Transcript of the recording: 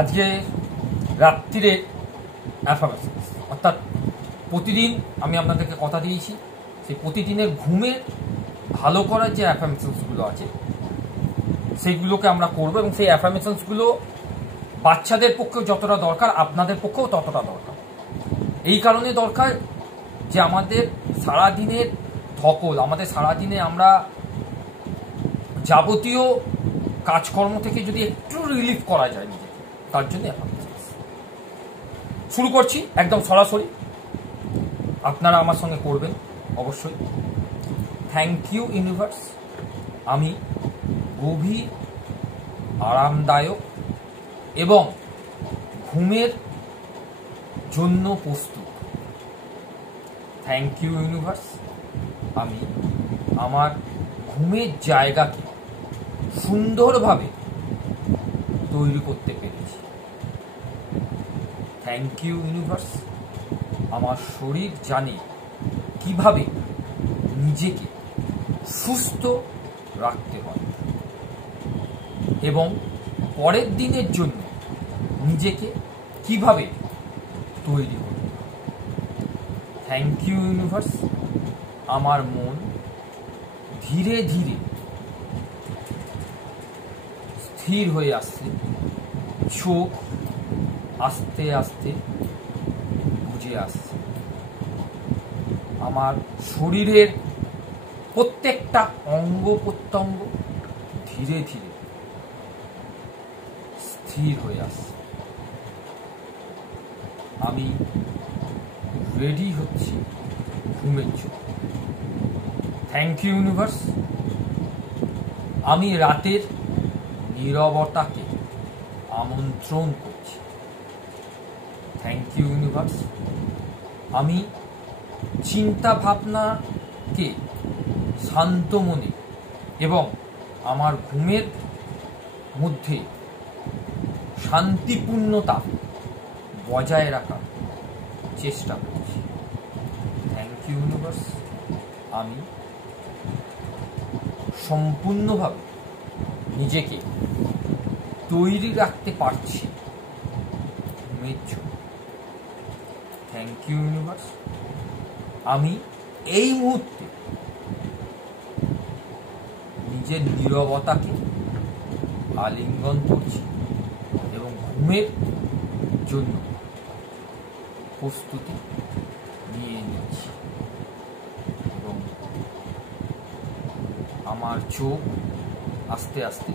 আজকে রাত্রিরে অ্যাফার্মেশনস, অর্থাৎ প্রতিদিন আমি আপনাদেরকে কথা দিয়েছি সেই প্রতিদিনের ঘুমের ভালো করার যে অ্যাফার্মেশনসগুলো আছে সেইগুলোকে আমরা করব, এবং সেই অ্যাফার্মেশনসগুলো বাচ্চাদের পক্ষেও যতটা দরকার আপনাদের পক্ষেও ততটা দরকার। এই কারণে দরকার যে আমাদের সারাদিনের ধকল, আমাদের সারাদিনে আমরা যাবতীয় কাজকর্ম থেকে যদি একটু রিলিফ করা যায় নিজেকে, তার জন্য অ্যাফার্মেশনস শুরু করছি একদম সরাসরি। আপনারা আমার সঙ্গে করবেন অবশ্যই। থ্যাংক ইউ ইউনিভার্স, আমি গভীর আরামদায়ক এবং ঘুমের জন্য প্রস্তুত। থ্যাংক ইউ ইউনিভার্স, আমি আমার ঘুমের জায়গাকে সুন্দরভাবে তৈরি করতে পেরেছি। থ্যাংক ইউ ইউনিভার্স, আমার শরীর জানে কিভাবে নিজেকে সুস্থ রাখতে হয় এবং পরের দিনের জন্য নিজেকে কিভাবে তৈরি করতে হয়। থ্যাংক ইউ ইউনিভার্স, আমার মন ধীরে ধীরে স্থির হয়ে আসছে, চোখ আস্তে আস্তে বুঝে আসছে, আমার শরীরের প্রত্যেকটা অঙ্গ প্রত্যঙ্গ ধীরে ধীরে স্থির হয়ে আসছে। আমি রেডি হচ্ছি ঘুমের জন্য। থ্যাংক ইউ ইউনিভার্স, আমি রাতের নীরবতাকে আমন্ত্রণ করছি। থ্যাংক ইউ ইউনিভার্স, আমি চিন্তা ভাবনাকে শান্ত মনে এবং আমার ঘুমের মধ্যে শান্তিপূর্ণতা বজায় রাখার চেষ্টা করছি। থ্যাংক ইউ ইউনিভার্স, আমি সম্পূর্ণভাবে নিজেকে তৈরি রাখতে পারছি ঘুমের জন্য। থ্যাংক ইউ ইউনিভার্স, আমি এই মুহূর্তে নিজের নীরবতাকে আলিঙ্গন করছি এবং ঘুমের জন্য প্রস্তুতি নিয়ে নিচ্ছি, এবং আমার চোখ আস্তে আস্তে